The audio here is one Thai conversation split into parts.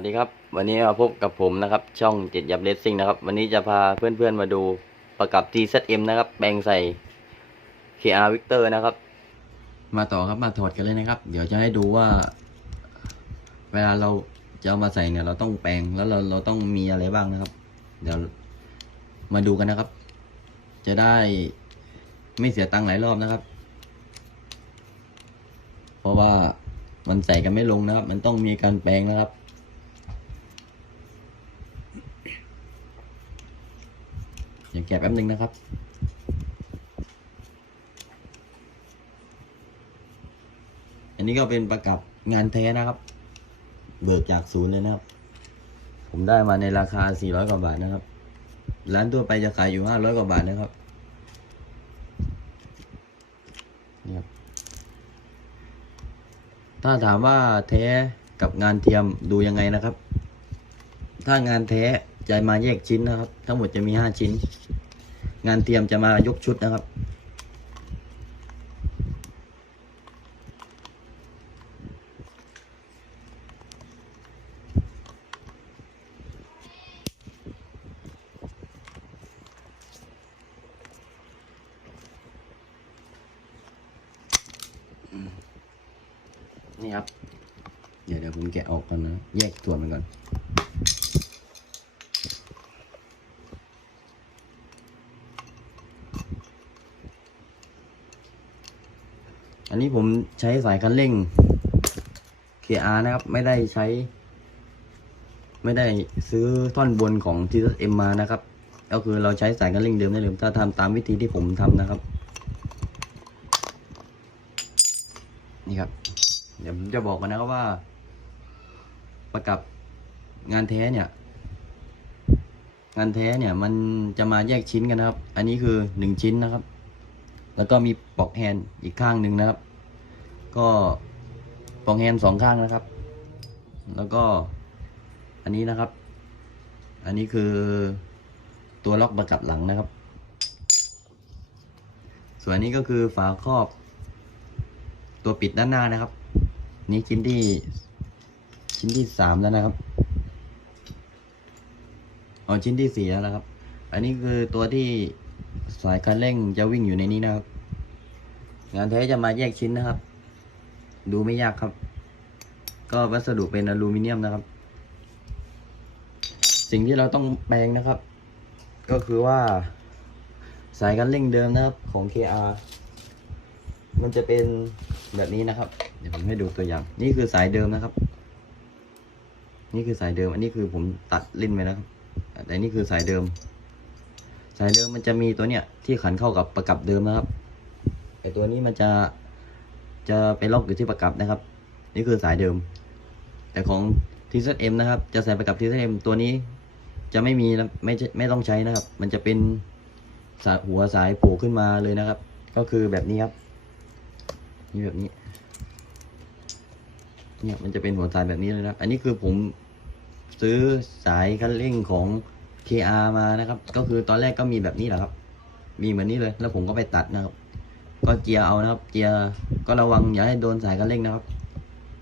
วัสดีครับ วันนี้มาพบกับผมนะครับ ช่องเจ็ดยับเลสซิ่งนะครับ วันนี้จะพาเพื่อนๆมาดูประกับ TZM นะครับแปลงใส่ KR Victor นะครับ มาต่อครับมาถอดกันเลยนะครับ เดี๋ยวจะให้ดูว่า เวลาเราจะเอามาใส่เนี่ย เราต้องแปลงแล้วเราเราต้องมีอะไรบ้างนะครับ เดี๋ยวมาดูกันนะครับ จะได้ไม่เสียตังค์หลายรอบนะครับ เพราะว่ามันใส่กันไม่ลงนะครับ มันต้องมีการแปลงนะครับ เดี๋ ยวแกะแป๊บนึงนะครับ อันนี้ก็เป็นประกับงานแท้นะครับ เบิกจากศูนย์เลยนะครับ ผมได้มาในราคา 400 กว่าบาทนะครับ ร้านทั่วไปจะขายอยู่ 500 กว่าบาทนะครับนี่ครับ ถ้าถามว่าแท้กับงานเทียมดูยังไงนะครับ ถ้างานแท้ จะมาแยกชิ้นนะครับ ทั้งหมดจะมีห้าชิ้น งานเทียมจะมายกชุดนะครับ นี่ครับ เดี๋ยวเดี๋ยวผมแกะออกก่อนนะ แยกส่วนมันก่อน นี้ผมใช้สายคันเร่ง KR นะครับ ไม่ได้ใช้ ไม่ได้ซื้อท่อนบนของ TSM มานะครับ ก็คือเราใช้สายคันเร่งเดิมได้เลยถ้าทำตามวิธีที่ผมทำนะครับ นี่ครับ เดี๋ยวผมจะบอกกันนะครับว่า ประกับงานแท้เนี่ย งานแท้เนี่ยมันจะมาแยกชิ้นกันนะครับ อันนี้คือหนึ่งชิ้นนะครับแล้วก็มีปลอกแฮนอีกข้างหนึ่งนะครับ ก็ปอกแฮนสองข้างนะครับ แล้วก็อันนี้นะครับ อันนี้คือตัวล็อกประกับหลังนะครับ ส่วนนี้ก็คือฝาครอบ ตัวปิดด้านหน้านะครับ นี่ชิ้นที่ชิ้นที่สามแล้วนะครับอ๋อชิ้นที่สี่แล้วนะครับ อันนี้คือตัวที่สายคันเร่งจะวิ่งอยู่ในนี้นะครับ งานแท้จะมาแยกชิ้นนะครับ ดูไม่ยากครับ ก็วัสดุเป็นอลูมิเนียมนะครับ สิ่งที่เราต้องแปลงนะครับ ก็คือว่า สายคันเร่งเดิมนะครับของ KR มันจะเป็นแบบนี้นะครับ เดี๋ยวผมให้ดูตัวอย่าง นี่คือสายเดิมนะครับ นี่คือสายเดิม อันนี้คือผมตัดลิ้นไปนะครับแต่นี่คือสายเดิม สายเดิมมันจะมีตัวเนี้ยที่ขันเข้ากับประกับเดิมนะครับไอตัวนี้มันจะ จะไปล็อกอยู่ที่ประกับนะครับ นี่คือสายเดิม แต่ของ TZM นะครับ จะใส่ประกับ TZM ตัวนี้จะไม่มีไม่ไม่ต้องใช้นะครับ มันจะเป็นสายหัวสายโผล่ขึ้นมาเลยนะครับ ก็คือแบบนี้ครับ นี่แบบนี้ เนี่ยมันจะเป็นหัวสายแบบนี้เลยนะ อันนี้คือผมซื้อสายคันเร่งของ KR มานะครับ ก็คือตอนแรกก็มีแบบนี้แหละครับ มีเหมือนนี้เลย แล้วผมก็ไปตัดนะครับ ก็เจียเอานะครับ เจียก็ระวังอย่าให้โดนสายคันเร่งนะครับ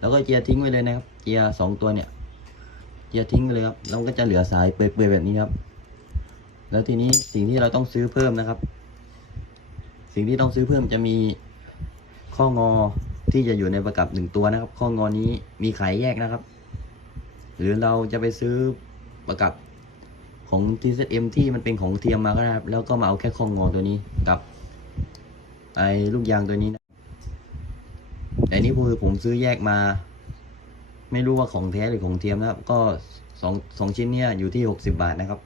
แล้วก็เจียทิ้งไว้เลยนะครับ เจียสองตัวเนี่ย เจียทิ้งไปเลยครับแล้วก็จะเหลือสายเปื่อยๆแบบนี้ครับ แล้วทีนี้สิ่งที่เราต้องซื้อเพิ่มนะครับ สิ่งที่ต้องซื้อเพิ่มจะมีข้องอที่จะอยู่ในประกับหนึ่งตัวนะครับ ข้องอนี้มีขายแยกนะครับ หรือเราจะไปซื้อประกับของ TZM ที่มันเป็นของเทียมมาก็ได้ครับ แล้วก็มาเอาแค่ข้องอตัวนี้กับ ไอ้ลูกยางตัวนี้นะแต่นี่คือผมซื้อแยกมา ไม่รู้ว่าของแท้หรือของเทียมนะครับ ก็สองสองชิ้นเนี้ยอยู่ที่หกสิบบาทนะครับ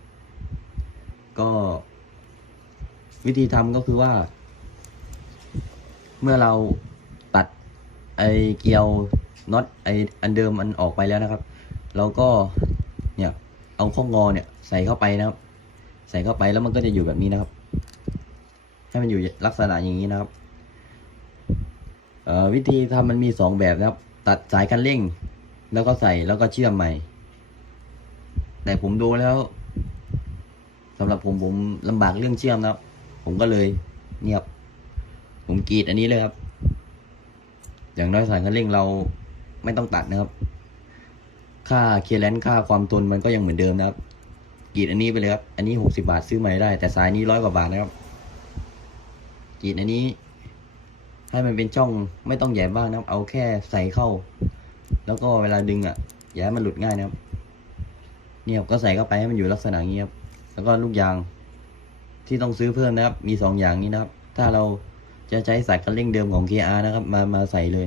ก็ วิธีทำก็คือว่า เมื่อเราตัดไอเกลียวน็อตไออันเดิมมันออกไปแล้วนะครับ เราก็เนี่ยเอาข้องอเนี่ยใส่เข้าไปนะครับ ใส่เข้าไปแล้วมันก็จะอยู่แบบนี้นะครับ ให้มันอยู่ลักษณะอย่างนี้นะครับวิธีทำมันมีสองแบบนะครับ ตัดสายคันเร่ง แล้วก็ใส่แล้วก็เชื่อมใหม่ แต่ผมดูแล้วสำหรับผมผมลำบากเรื่องเชื่อมนะครับ ผมก็เลยเงียบ ผมกรีดอันนี้เลยครับ อย่างน้อยสายคันเร่งเราไม่ต้องตัดนะครับ ค่าเคลียร์แลนซ์ค่าความทนมันก็ยังเหมือนเดิมนะครับกรีดอันนี้ไปเลยครับ อันนี้หกสิบาทซื้อใหม่ได้ แต่สายนี้ร้อยกว่าบาทนะครับ กรีดอันนี้ ให้มันเป็นช่องไม่ต้องแหย่มากนะครับเอาแค่ใส่เข้า แล้วก็เวลาดึงอะอย่าให้มันหลุดง่ายนะครับเนี่ยก็ใส่เข้าไปให้มันอยู่ลักษณะนี้ครับแล้วก็ลูกยางที่ต้องซื้อเพิ่มนะครับ มีสองอย่างนี้นะครับ ถ้าเราจะใช้สายคันเร่งเดิมของ KR นะครับ มามาใส่เลย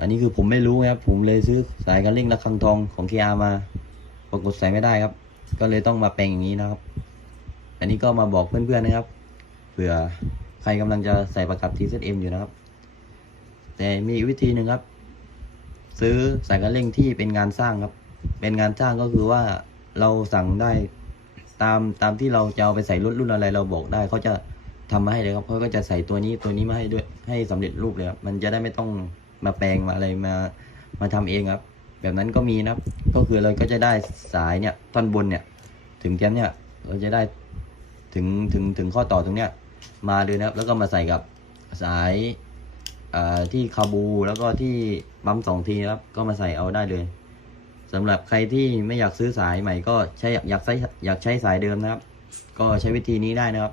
อันนี้คือผมไม่รู้ครับ ผมเลยซื้อสายคันเร่งระฆังทองของ KR มา ปรากฏใส่ไม่ได้ครับ ก็เลยต้องมาแปลงอย่างนี้นะครับ อันนี้ก็มาบอกเพื่อนๆนะครับ เผื่อ ใครกำลังจะใส่ประกับ TZM อยู่นะครับ แต่มีวิธีหนึ่งครับ ซื้อสายคันเร่งที่เป็นงานสร้างครับ เป็นงานสร้างก็คือว่าเราสั่งได้ตามตามที่เราจะเอาไปใส่รถรุ่นอะไรเราบอกได้เขาจะทำมาให้เลยครับเขาก็จะใส่ตัวนี้ตัวนี้มาให้ด้วยให้สำเร็จรูปเลยครับมันจะได้ไม่ต้องมาแปลงมาอะไรมามาทำเองครับ แบบนั้นก็มีนะครับ ก็คือเราก็จะได้สายเนี่ยท่อนบนเนี่ย ถึงแกนเนี่ยเราจะได้ถึงถึงถึงข้อต่อตรงเนี้ย มาเลยนะครับ แล้วก็มาใส่กับสายที่คาบูแล้วก็ที่ปั๊มสองทีนะครับ ก็มาใส่เอาได้เลยสำหรับใครที่ไม่อยากซื้อสายใหม่ ก็ใช้อยากใช้อยากใช้สายเดิมนะครับ ก็ใช้วิธีนี้ได้นะครับ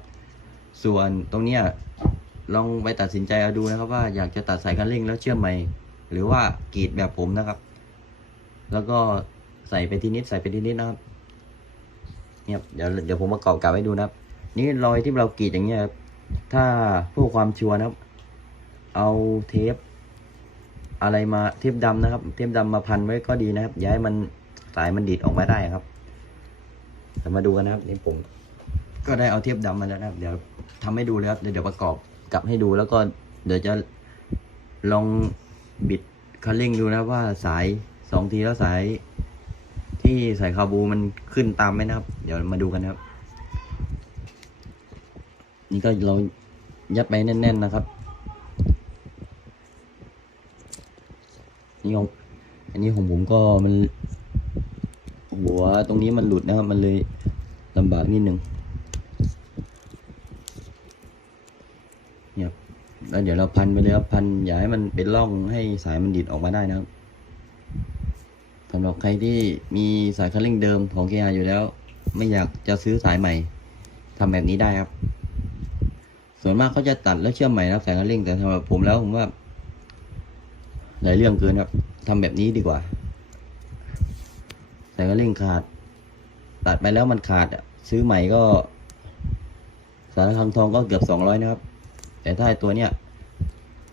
ส่วนตรงเนี้ยลองไปตัดสินใจเอาดูนะครับ ว่าอยากจะตัดสายคันเร่งแล้วเชื่อมใหม่ หรือว่ากรีดแบบผมนะครับ แล้วก็ใส่ไปทีนิดใส่ไปทีนิดนะครับเนี่ยเดี๋ยวเดี๋ยวผมประกอบกลับให้ดูนะครับ นี่รอยที่เรากรีดอย่างเงี้ยครับถ้าเพื่อความชัวร์นะครับ เอาเทป อะไรมาเทปดำนะครับ เทปดำมาพันไว้ก็ดีนะครับย่าให้มันสายมันดีดออกมาได้ครับเรามาดูกันนะครับนี่ผมก็ได้เอาเทปดำมาแล้วนะครับ เดี๋ยวทำให้ดูเลยครับเดี๋ยวประกอบกลับให้ดูแล้วก็เดี๋ยวจะลองบิดคันเร่งดูนะว่าสายสองทีแล้วสาย ที่ใส่คาบูมันขึ้นตามไหมนะครับ เดี๋ยวมาดูกันนะครับ นี่ก็เรายัดไปแน่น ๆ นะครับ นี่ของอันนี้ของผมก็มัน หัวตรงนี้มันหลุดนะครับ มันเลยลำบากนิดนึงเนี่ยแล้วเดี๋ยวเราพันไปเลยครับพันอย่าให้มันเป็นร่องให้สายมันดิดออกมาได้นะครับสำหรับใครที่มีสายคันเร่งเดิมของ KR อยู่แล้ว ไม่อยากจะซื้อสายใหม่ทำแบบนี้ได้ครับ ส่วนมากเขาจะตัดแล้วเชื่อมใหม่นะครับสายคันเร่งแต่สำหรับผมแล้วผมว่าหลายเรื่องเกินครับทำแบบนี้ดีกว่าสายคันเร่งขาด ตัดไปแล้วมันขาดอะซื้อใหม่ก็ สาระฆังทองก็เกือบสองร้อยนะครับ แต่ถ้าไอตัวเนี้ย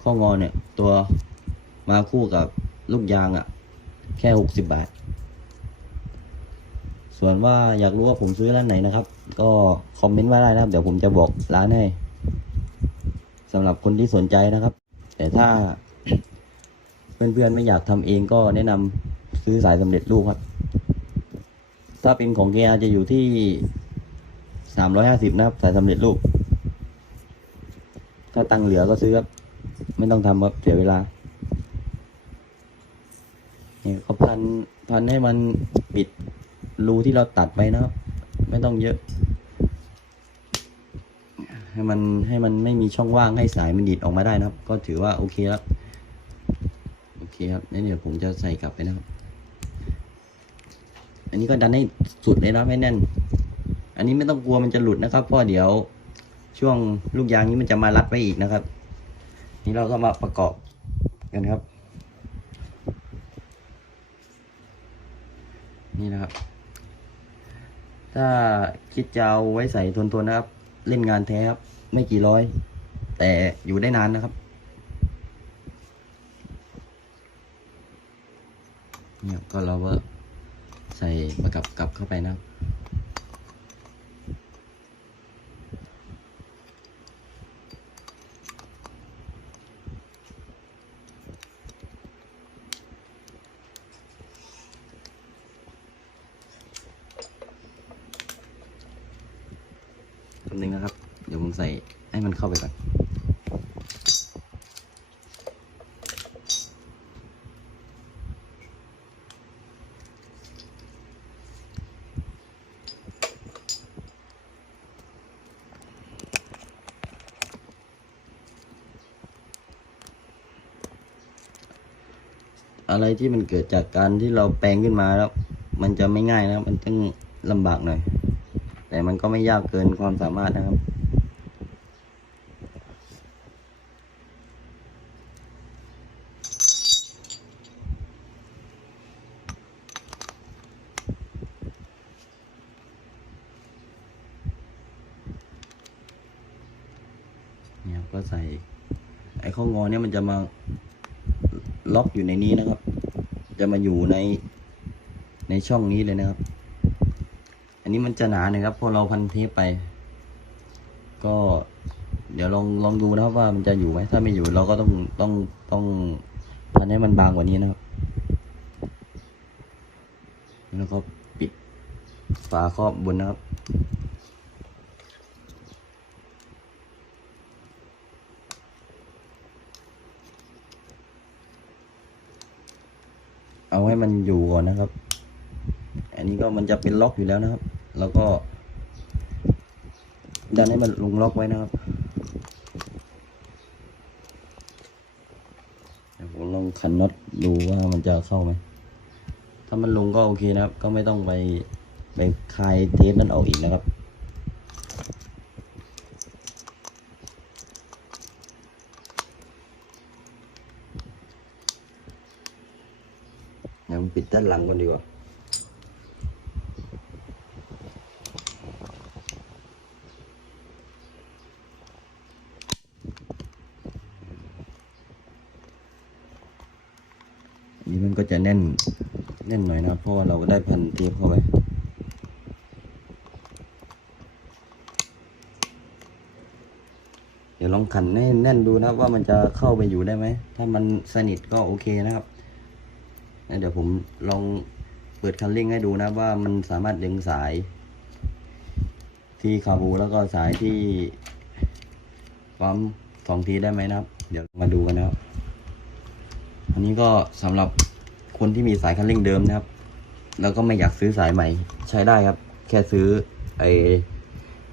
ข้องอเนี่ย ตัวมาคู่กับลูกยางอะแค่หกสิบบาท ส่วนว่าอยากรู้ว่าผมซื้อร้านไหนนะครับ ก็คอมเมนต์มาได้นะครับ เดี๋ยวผมจะบอกร้านให้ สำหรับคนที่สนใจนะครับ แต่ถ้าเพื่อนๆไม่อยากทำเองก็แนะนำซื้อสายสำเร็จรูปครับ ถ้าเป็นของเกียร์จะอยู่ที่สามร้อยห้าสิบนะครับ สายสำเร็จรูป ถ้าตังเหลือก็ซื้อครับ ไม่ต้องทำครับเสียเวลาเนี่ยเขาพันพันให้มันปิดรูที่เราตัดไปนะครับ ไม่ต้องเยอะ ให้มันให้มันไม่มีช่องว่างให้สายมันดีดออกมาได้นะครับ ก็ถือว่าโอเคแล้วโอเคครับนี่เดี๋ยวผมจะใส่กลับไปนะครับ อันนี้ก็ดันให้สุดเลยนะให้แน่น อันนี้ไม่ต้องกลัวมันจะหลุดนะครับเพราะเดี๋ยวช่วงลูกยางนี้มันจะมารัดไว้อีกนะครับ นี่เราก็มาประกอบกันครับ นี่นะครับ ถ้าคิดจะเอาไว้ใส่ทนๆนะครับ เล่นงานแท้ครับ ไม่กี่ร้อย แต่อยู่ได้นานนะครับเนี่ยก็เราก็ใส่ประกับกลับเข้าไปนะครับ คำนึงนะครับ เดี๋ยวผมใส่ให้มันเข้าไปก่อน เอะไรที่มันเกิดจากการที่เราแปลงขึ้นมาแล้ว มันจะไม่ง่ายนะครับมันต้องลำบากหน่อย แต่มันก็ไม่ยากเกินความสามารถนะครับเนี่ยครับก็ใส่ไอ้ข้องอเนี่ยมันจะมาล็อกอยู่ในนี้นะครับ จะมาอยู่ในในช่องนี้เลยนะครับ อันนี้มันจะหนาน่ยครับ พอเราพันเทปไป ก็เดี๋ยวลองลองดูนะครับว่ามันจะอยู่ไหมถ้าไม่อยู่เราก็ต้องต้องต้องพันให้มันบางกว่านี้นะครับ แล้วก็ปิดฝาครอบบนนะครับ เอา ให้มันอยู่ก่อนนะครับ อันนี้ก็มันจะเป็นล็อกอยู่แล้วนะครับ แล้วก็ ดันให้มันลงล็อกไว้นะครับเดี๋ยวผมลองขันน็อตดูว่ามันจะเข้าไหม ถ้ามันลงก็โอเคนะครับ ก็ไม่ต้องไปไปคลายเทปนั้นออกอีกนะครับ เดี๋ยวผมปิดด้านหลังก่อนดีกว่าอันนี้มันก็จะแน่นแน่นหน่อยนะเพราะว่าเราก็ได้พันเทปเข้าไปเดี๋ยวลองขันให้แน่นดูนะว่ามันจะเข้าไปอยู่ได้ไหม ถ้ามันสนิทก็โอเคนะครับ เดี๋ยวผมลองเปิดคันเร่งให้ดูนะว่ามันสามารถดึงสาย ที่คาบูแล้วก็สายที่ปั๊มสองทีได้ไหมนะครับ เดี๋ยวมาดูกันนะครับ อันนี้ก็สำหรับคนที่มีสายคันเร่งเดิมนะครับ แล้วก็ไม่อยากซื้อสายใหม่ ใช้ได้ครับ แค่ซื้อไอ้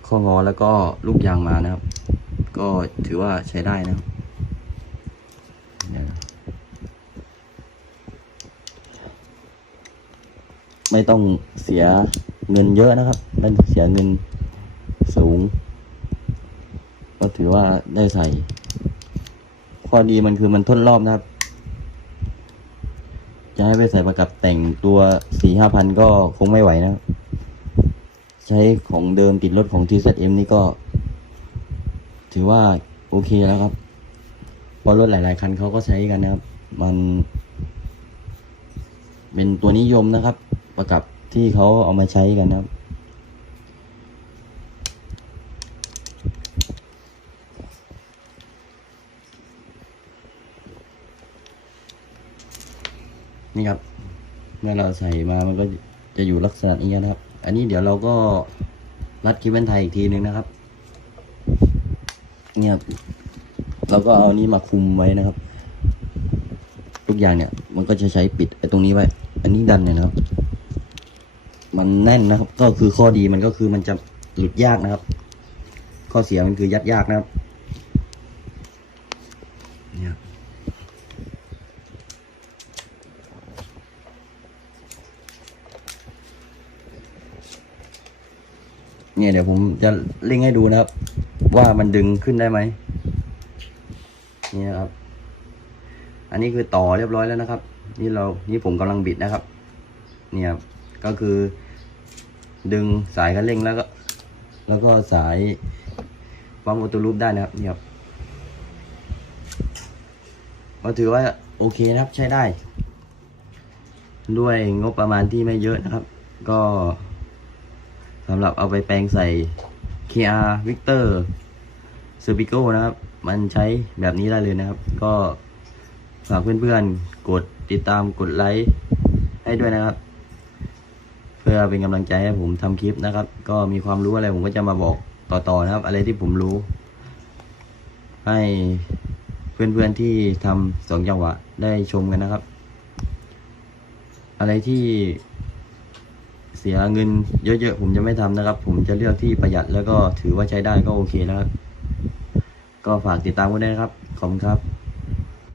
ข้องอแล้วก็ลูกยางมานะครับ ก็ถือว่าใช้ได้นะครับเดี๋ยว ไม่ต้องเสียเงินเยอะนะครับไม่เสียเงินสูง ก็ถือว่าได้ใส่ ข้อดีมันคือมันทนรอบนะครับ จะให้ไปใส่ประกับแต่งตัวสี่ห้าพันก็คงไม่ไหวนะ ใช้ของเดิมติดรถของ TZM นี่ก็ ถือว่าโอเคแล้วครับเพราะรถหลาย ๆ คันเขาก็ใช้กันนะครับ มัน เป็นตัวนิยมนะครับ ประกับที่เขาเอามาใช้กันนะครับ นี่ครับ เมื่อเราใส่มามันก็จะอยู่ลักษณะนี้นะครับ อันนี้เดี๋ยวเราก็รัดคิวเวนไทยอีกทีนึงนะครับ เนี่ยเราก็เอานี้มาคุมไว้นะครับ ทุกอย่างเนี่ย มันก็จะใช้ปิดไอ้ตรงนี้ไว้ อันนี้ดันเนี่ยนะครับ มันแน่นนะครับ ก็คือข้อดีมันก็คือมันจะหลุดยากนะครับ ข้อเสียมันคือยัดยากนะครับเนี่ยเนี่ยเดี๋ยวผมจะเร่งให้ดูนะครับ ว่ามันดึงขึ้นได้ไหมนี่นะครับ อันนี้คือต่อเรียบร้อยแล้วนะครับ นี่เรานี่ผมกำลังบิดนะครับ เนี่ยครับ ก็คือ ดึงสายคันเร่งแล้วก็ แล้วก็สายปั๊มออโต้ลูปได้นะครับเนี่ยครับก็ถือว่าโอเคนะครับใช้ได้ ด้วยงบประมาณที่ไม่เยอะนะครับ ก็สำหรับเอาไปแปลงใส่ KR Victor s e r p i c o นะครับ มันใช้แบบนี้ได้เลยนะครับ ก็ฝากเพื่อนๆ กดติดตามกดไลค์ให้ด้วยนะครับ เพื่อเป็นกำลังใจให้ผมทำคลิปนะครับ ก็มีความรู้อะไรผมก็จะมาบอกต่อๆนะครับ อะไรที่ผมรู้ ให้เพื่อนๆที่ทำสองจังหวะได้ชมกันนะครับ อะไรที่เสียเงินเยอะๆผมจะไม่ทำนะครับ ผมจะเลือกที่ประหยัดแล้วก็ถือว่าใช้ได้ก็โอเคแล้วครับ ก็ฝากติดตามกันด้วยนะครับ ขอบคุณครับ